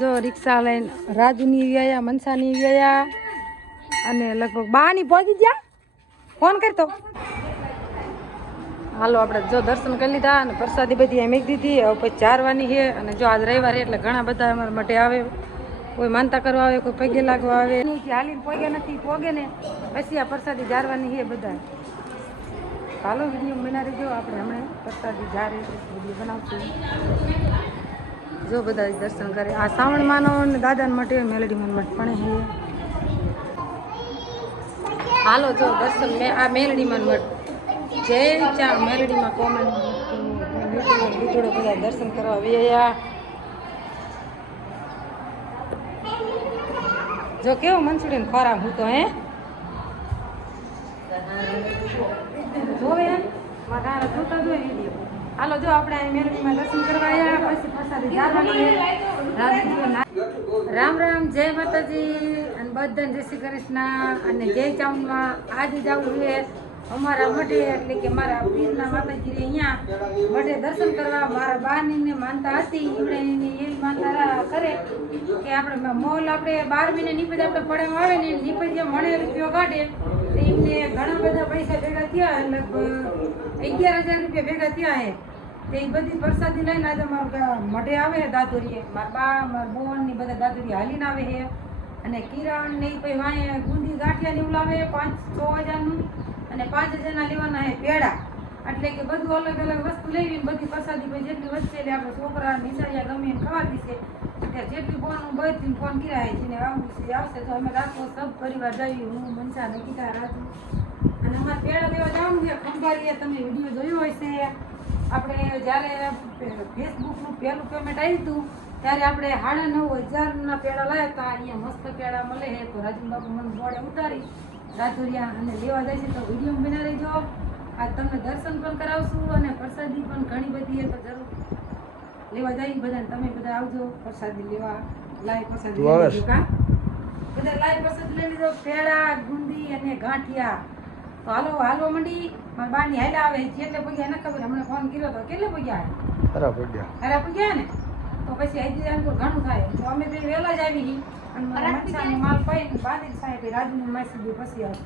જો રિક્ષા લઈને રાજુની વ્યાયા મનસાની વ્યાયા અને લગભગ બાની પહોંચી ગયા ફોન કરતો હાલો આપણે જો દર્શન કરી લીધા અને પ્રસાદી બધી એમ દીધી હવે પછી ચારવાની છે અને જો આજ રવિવાર એટલે ઘણા બધા અમારા માટે આવે કોઈ માનતા કરવા આવે કોઈ પગે લાગવા આવે હાલીને પોગે નથી પોગે ને પછી આ પ્રસાદી જારવાની છે બધા હાલો વિડીયો બનાવી જો આપણે હમણાં પ્રસાદી જારે વિડીયો બનાવશું જો બધા દર્શન કરે આ શ્રાવણ માનો ને દાદાને માટે મેલડી મન માટે પણ હે હાલો જો દર્શન આ મેલડી મન મઠ જય ચા મેલડીમાં કોમેન્ટ બીજોડો બધા દર્શન કરવા આવ્યા જો કેવું મંચુરિયન ખોરાક હું તો હે જોવે મારા જોતા જોઈએ વિડીયો હાલો જો આપણે અહીં મેલડીમાં દર્શન કરવા આવ્યા પછી પ્રસાદી જાવાની રામ રામ જય માતાજી અને બધાને જય શ્રી કૃષ્ણ અને જય ચામુંડમાં આજે જવું છે અમારા મઢે એટલે કે મારા પીરના માતાજી અહીંયા મઢે દર્શન કરવા મારા બાની માનતા હતી એમણે એવી માનતા કરે કે આપણે મોલ આપણે 12 મહિને નીપજ આપણે પડવામાં આવે ને નીપજ જે મળે રૂપિયો કાઢે તો એમને ઘણા બધા પૈસા ભેગા થયા લગભગ 11,000 રૂપિયા ભેગા થયા હે તો એ બધી પ્રસાદી લઈને આજે મારા મઢે આવે દાદુરીએ મારા બા મારા બોન ની બધા દાદુરી હાલીને આવે છે અને કિરણ ને પછી વાંહે ગુંદી ગાંઠિયા ની લાવે 5-6 હજારનું અને 5 હજારના લેવાના છે પેડા એટલે કે બધું અલગ અલગ વસ્તુ લેવી બધી પ્રસાદી પછી જેટલી વચ્ચે એટલે આપણે છોકરા નિશાળિયા ગમે એને ખવાતી છે ત્યાં જેટલી બોન બધી ફોન કર્યા છે જેને આવશે તો અમે રાખો સબ પરિવાર જઈએ હું મનસા નકીતા રાજુ અને અમારે પેડા લેવા જવાનું છે ખંભારીએ તમે વિડીયો જોયો હોય છે આપણે જ્યારે ફેસબુકનું પહેલું પેમેન્ટ આવ્યું હતું ત્યારે આપણે 9,500ના પેડા લાવ્યા હતા અહીંયા મસ્ત પેડા મળે છે તો રાજુ બાપુ મને બોર્ડે ઉતારી રાધુરિયા અને લેવા જાય છે તો વિડીયો બના રહેજો આ તમને દર્શન પણ કરાવશું અને પ્રસાદી પણ ઘણી બધી તો જરૂર લેવા જાય બધા તમે બધા આવજો પ્રસાદી લેવા લાઈવ પ્રસાદી લઈ લેજો કા બધા લાઈવ પ્રસાદી લઈ લેજો પેડા ગુંદી અને ગાંઠિયા તો હાલો હાલો મંડી મારા બાની હાલ્યા આવે જેટલે પગ્યા ન ખબર હમણાં ફોન કર્યો તો કેટલે પગ્યા હરા પગ્યા ને તો પછી અહીંથી આમ તો ઘણું થાય તો અમે બે વહેલા જ આવી અને મનસાનો માલ પાઈને બાંધી સાહેબ રાજુની માસી પછી આવે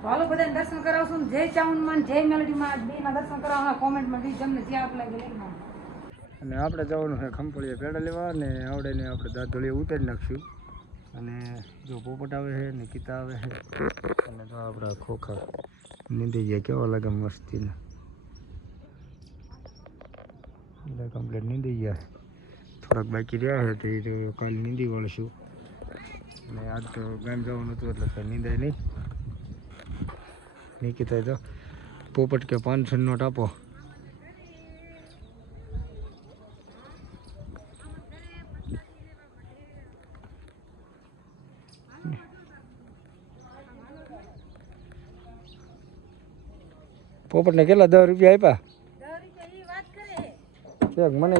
તો હાલો બધાને દર્શન કરાવશું જય ચામુંડમાં જય મેલડીમાં બેના દર્શન કરાવવાના કોમેન્ટમાં દીધ તમને જ્યાં આપ લાગે લઈ અને આપણે જવાનું છે ખંભળીએ પેડા લેવા ને આવડે ને આપણે દાદોલીએ ઉતારી નાખશું અને જો પોપટ આવે છે ને કીતા આવે છે અને જો આપણા ખોખા નીંદી ગયા કેવા લાગે મસ્તીને એટલે કમ્પ્લીટ નીંદી ગયા થોડાક બાકી રહ્યા છે તો એ તો કાલે નીંદી વળશું અને આજ તો ગામ જવાનું હતું એટલે કંઈ નીંદાય નહીં નિકિતા તો પોપટ કે 500 નોટ આપો પોપટ ને કેટલા 10 રૂપિયા આપ્યા મને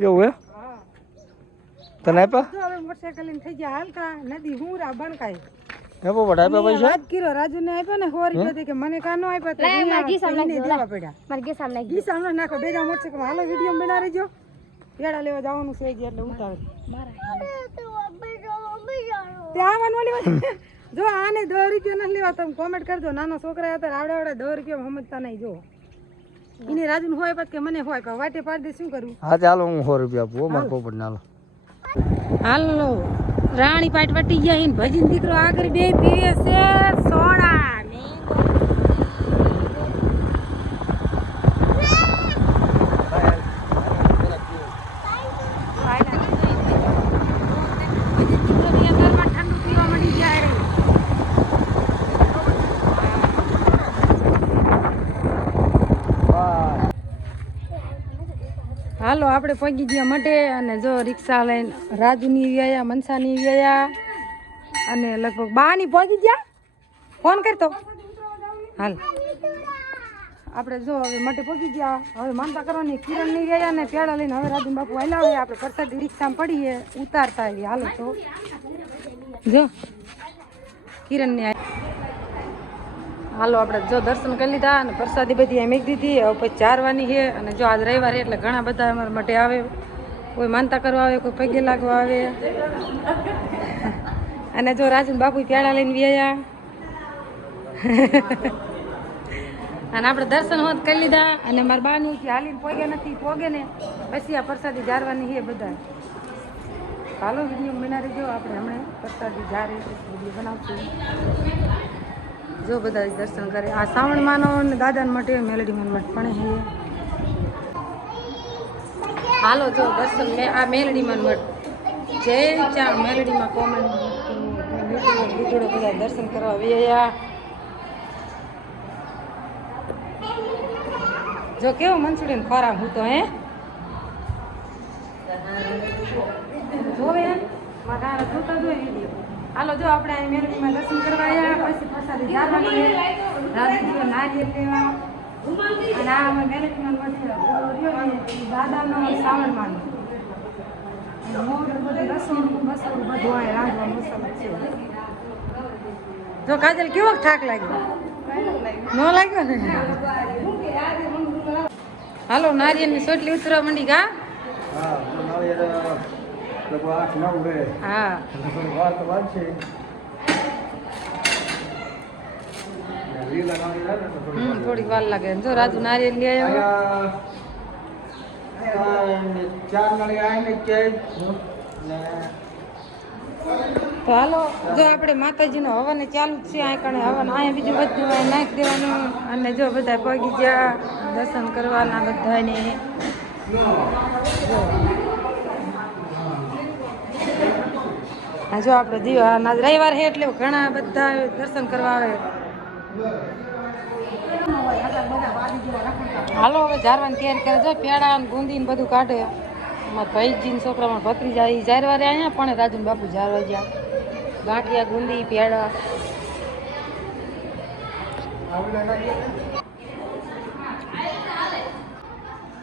એવું હે તને આપ્યા મોટરસાઇકલ થઈ ગયા હાલકા નદી હુંરા બણકાય હે પોપટ આપ્યા પૈસા વાત કર્યો રાજુને આપ્યા ને 100 રૂપિયા કે મને કાનો આપ્યા તો મારી સામે દેવા પડ્યા મારી સામે ગી સામે નાખો બેજા મોટરસાઇકલ હાલો વિડિયો બના રહેજો પેડા લેવા જવાનું છે એટલે ઉતાવળ તે આવવાનું ઓલી જો આને 10 રૂપિયા ન લેવા તમે કોમેન્ટ કરજો નાના છોકરા હતા આવડે 10 રૂપિયા સમજતા નહીં જો એને રાજુ હોય પાછ કે મને હોય વાટે પાડી દે શું કરું હા ચાલો હું 100 રૂપિયા આપું મારા પોપટ ને હાલો રાણી પાટ વટી ગયા ઈન ભજીન દીકરો આગળ બે પીવે છે સોડા હાલો આપણે પગી ગયા મટે અને જો રિક્ષા લઈને રાજુની વ્યાયા મનસાની વ્યાયા અને લગભગ બાની પહોંચી ગયા ફોન કરતો હાલ આપણે જો હવે મટે પહોંચી ગયા હવે માનતા કરવાની કિરણની વ્યાયા ને પેડા લઈને હવે રાજુ બાપુ હાલ્યા હોય આપણે પ્રસાદી રિક્ષામાં પડીએ ઉતારતા આવીએ હાલો તો જો કિરણની હાલો આપણે જો દર્શન કરી લીધા અને પ્રસાદી બધી એમ દીધી. હવે પછી ચારવાની છે અને જો આજ રવિવાર છે એટલે ઘણા બધા અમારા માટે આવે. કોઈ માનતા કરવા આવે, કોઈ પગે લાગવા આવે. અને જો રાજુ બાપુ પ્યાડા લઈને વ્યાયા અને આપણે દર્શન હોત કરી લીધા અને મારા બાનું હાલીને પોગે નથી, પોગે ને પછી આ પ્રસાદી જારવાની છે બધા. હાલો વિડીયો બનાવી જો આપણે હમણાં પ્રસાદી જારે વિડીયો બનાવશું. જો બધા દર્શન કરે. આ શ્રાવણ માનો ને દાદાને માટે મેલડી મન માટે પણ છે. હાલો જો દર્શન આ મેલડી મન મઠ જય ચા મેલડીમાં કોમેન્ટ જોડે બધા દર્શન કરવા આવ્યા. જો કેવો મંચુરિયન ખોરાક હું તો હે જોવે મારા જોતા જોઈ વિડીયો. હાલો જો આપણે અહીં મેલડીમાં દર્શન કરવા આવ્યા. પછી પ્રસાદી જાવાની રાજુ નારિયેળ લેવા અને આ અમે મેલડીમાં દાદાનો શ્રાવણ માનો રસોડું બધું અહીં રાંધવા મસાલો છે. જો કાજલ કેવો થાક લાગ્યો? ન લાગ્યો ને? હાલો નારિયેળની સોટલી ઉતરવા માંડી કા? હા થોડીક વાર લાગે. જો રાજુ નારિયેળ લઈ આવ્યો. તો હાલો જો આપણે માતાજીનો હવન ચાલુ જ છે. આ કણે હવન અહીંયા બીજું બધું નાખી દેવાનું. અને જો બધા પગી ગયા દર્શન કરવાના બધાને. જો આપણે દીવા રવિવાર છે એટલે ઘણા બધા દર્શન કરવા આવે. હાલો હવે જારવાની તૈયારી કરે. જો પેડા ને ગુંદી ને બધું કાઢે. અમારા ભાઈજી ને છોકરામાં ભત્રીજા એ જારવારે અહીંયા પણ રાજુ બાપુ જારવા ગયા. ગાંઠિયા ગુંદી પેડા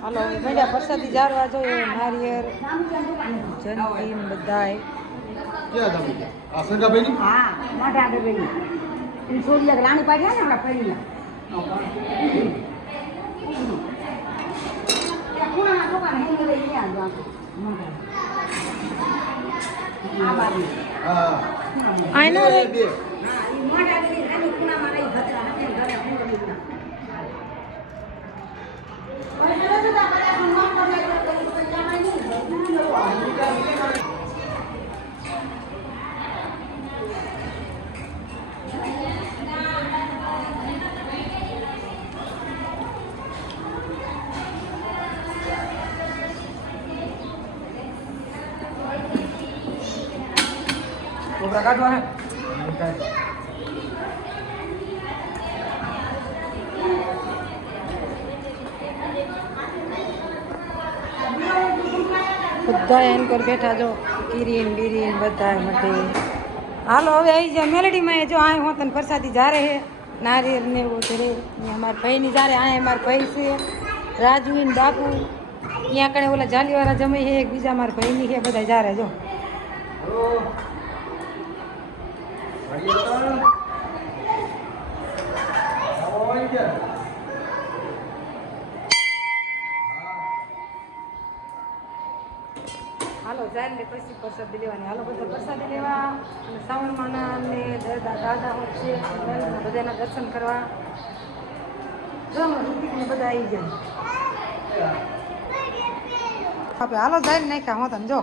હાલો મેળા પ્રસાદી જારવા જોઈએ. નારિયેળ જંતી બધાય કાઢવા હે બધા એમ કર બેઠા. જો કિરીન બીરીન બધા માટે. હાલો હવે આવી જાય મેલડીમાં. જો આ હોતન પ્રસાદી જારે હે નારિયેળ ને એવું ધરે. અમારા ભાઈની જારે આ અમારા ભાઈ છે રાજુ ને બાપુ. અહીંયા કણે ઓલા જાલીવાળા જમાઈ છે એક બીજા અમારા ભાઈની છે. બધા જારે જો હાલો જાય ને પછી પ્રસાદી લેવાની. હાલો બધા પ્રસાદી લેવા અને શ્રાવણમાના ને દાદા છે બધાના દર્શન કરવા. જો ઋતિકને બધા આવી જાય. આપણે હાલો જાય ને નાખ્યા હોતા જો.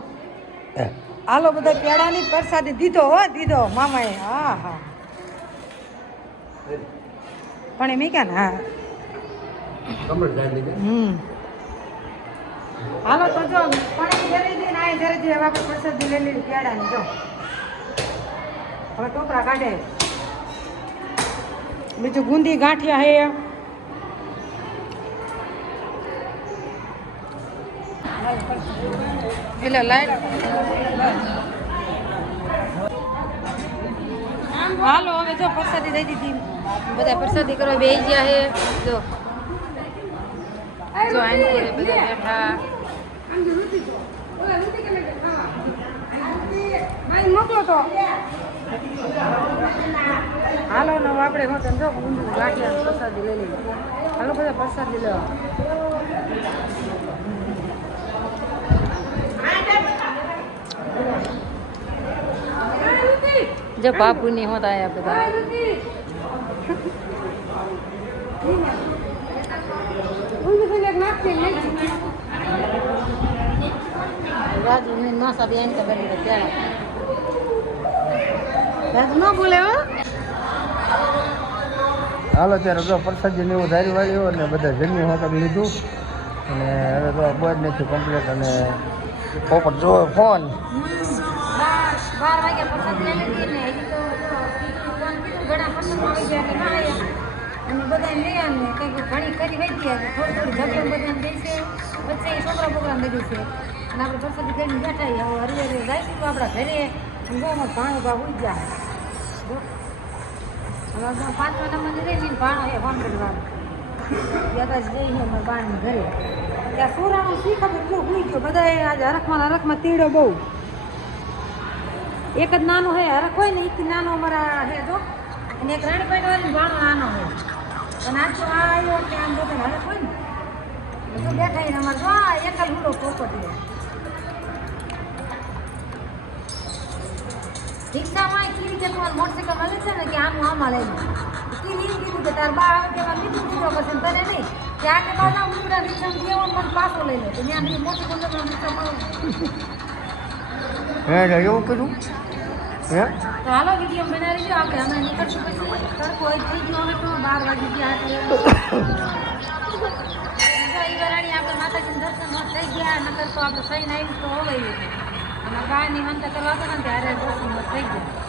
હાલો બધા પેડાની પ્રસાદી દીધો હો દીધો મામાએ. હા હા પણ એમ ક્યાં ને હા હાલો તો જો પણ જરી દે ના જરી દે. હવે આપણે પ્રસાદી લઈ લીધી પેડાની. જો હવે ટોપરા કાઢે. બીજું ગુંદી ગાંઠિયા હે. એટલે લાઈટ હાલો હવે જો પ્રસાદી દઈ દીધી. બધા પ્રસાદી કરવા બેસી ગયા છે. જો જો આઈને બધા બેઠા. મોકલો તો હાલો ને આપણે હોત જો ઊંધું ગાંઠિયા પ્રસાદી લઈ લઈએ. હાલો બધા પ્રસાદી લેવા. જો બાપુ ની હોત આયા બધા. રાજુ ને માસા બેન તો બની ગયા. રાજુ ન બોલે હો. હાલો ત્યારે જો પ્રસાદી ને એવું ધારી વાળ્યો અને બધા જમી હોતા લીધું અને હવે તો બોજ નથી કમ્પ્લીટ અને પોપટ જો ફોન 12 વાગ્યા પ્રસાદી લઈ લીધી ને હજી તો ફોન કીધું ઘણા પ્રસંગ આવી ગયા કે ના આવ્યા અને બધા લઈ આવીને કંઈક ઘણી કરી વહી ગયા થોડી થોડી જગ્યા બધાને દેશે વચ્ચે છોકરા બોકરાને દઈ દેશે અને આપણે પ્રસાદી કરીને બેઠા હવે હરી હરી જઈશું તો આપણા ઘરે ગોમાં ભાણું ભાવ ઉઈ જાય. હવે 5મા નંબરની રહી ભાણો એ 100 વાર યાદ જઈએ અમારા બાણની ઘરે ત્યાં સોરાનું શી ખબર કેવું ભૂઈ ગયો બધા આજે હરખમાં તીડો બહુ એક જ નાનો હે હરખ હોય ને એ નાનો અમારા હે જો અને એક રાણીપેટ વાળી ભાણો નાનો હોય અને આજ તો આ આવ્યો કે આમ બધે હરખ હોય ને તો બેઠા ને અમારે જો આ એક જ હુડો પોપટ રિક્ષામાં કી રીતે તમારે મોટરસાઇકલ મળે છે ને કે આનું આમાં લઈ કી નહીં કીધું કે તાર બા આવે કે લીધું દીધો પછી તને નહીં કે આ કે બાજુ ઉડા રિક્ષામાં જેવો મને પાછો લઈ લે તો ત્યાં મોટી કંડક્ટર રિક્ષા મળે હે એવું કીધું હે તો હાલો વિડીયો બનાવી જો આપણે અમે નીકળશું પછી તડકો હોય થઈ ગયો હવે તો 12 વાગી ગયા એટલે ઈવરાણી આપણે માતાજીનું દર્શન થઈ ગયા નકર તો આપણે સહીને આવી તો હોય અને ગાયની અંત કરવા તો ને ત્યારે દર્શન થઈ ગયા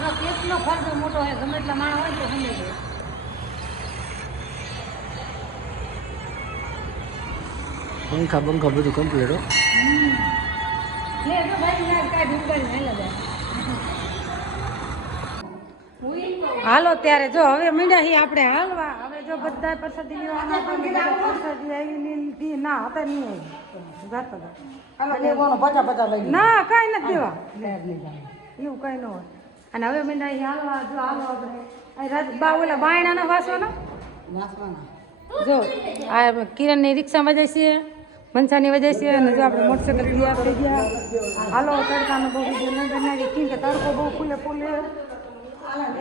જો કેટલો ફરજો મોટો હોય ગમે એટલા માણસ હોય તો સમજી જાય. પંખા બધું કમ્પ્લીટ હો. લે તો ભાઈ યાર કાઈ ઢૂંઢાઈ હેલા જાય. હાલો ત્યારે જો હવે મીંડા આપણે હાલવા હવે જો બધા પ્રસાદી લેવાના પ્રસાદી આવી લીધી ના હતા નહીં જાતો ના કાંઈ નથી દેવા એવું કાંઈ ન હોય અને હવે મીંડા હાલવા જો હાલો આપણે બા ઓલા બાયણાના વાસવાના જો આ કિરણની રિક્ષામાં જાય છે મનસાની વજે છે અને જો આપણે મોટરસાઇકલ તૈયાર થઈ ગયા હાલો તડકાનો બહુ બીજો ન બનાવી કેમ કે તડકો બહુ ફૂલે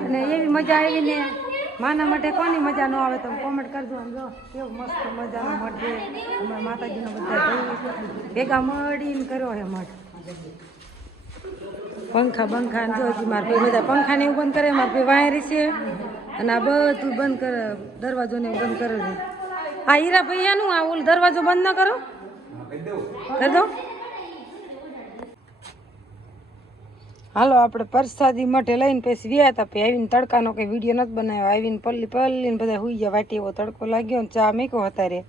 અને એવી મજા આવી ને માના માટે કોની મજા ન આવે તમે કોમેન્ટ કરજો આમ જો કેવું મસ્ત મજાનો મઠ છે અમારા માતાજીનો બધા ભેગા મળીને કર્યો છે મઠ પંખા જો હજી મારા ભાઈ બધા પંખાને એવું બંધ કરે મારા ભાઈ વાયરી છે અને આ બધું બંધ કરે દરવાજો ને બંધ કરે છે આ હીરા ભાઈ એનું આ ઓલું દરવાજો બંધ ન કરો કરી દો. હાલો આપણે પ્રસાદી માટે લઈને પછી વ્યા હતા પછી આવીને તડકાનો કંઈ વિડીયો નથી બનાવ્યો આવીને પલ્લીને બધા હુઈ ગયા વાટી એવો તડકો લાગ્યો ને ચા મેકો હતા રે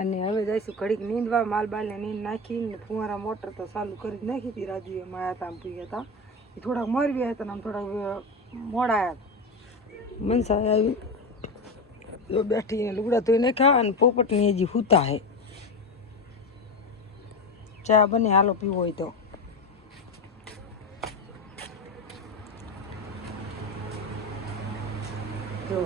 અને હવે જઈશું ઘડીક નીંદવા માલબાલને નીંદ નાખીને ફુવારા મોટર તો ચાલુ કરી નાખી હતી રાજુએ માયા હતા આમ પૂગ્યા હતા એ થોડાક મરવ્યા હતા ને આમ થોડાક મોડા આવ્યા મનસા આવી જો બેઠીને લુગડા ધોઈ નાખ્યા અને પોપટની હજી હુતા હે ચા બને હાલો પીવો હોય તો જો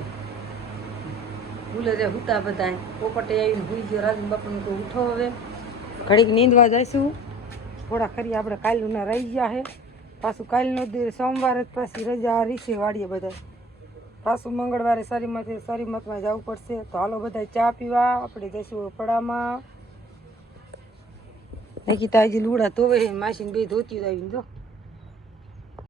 ભૂલે રે હુતા બધા પોપટે આવીને હુઈ ગયો રાજુ બાપાને તો ઉઠો હવે ઘડીક નીંદવા જઈશું થોડા ખરી આપણે કાલના રહી ગયા છે પાછું કાલનો સોમવારે પાછી રજા રીસે વાળીએ બધા પાછું મંગળવારે સરીમતમાં જવું પડશે તો હાલો બધા ચા પીવા આપણે જઈશું પડામાં નક્કી તાજી લુડા ધોવે માસીને બે ધોતી આવીને જો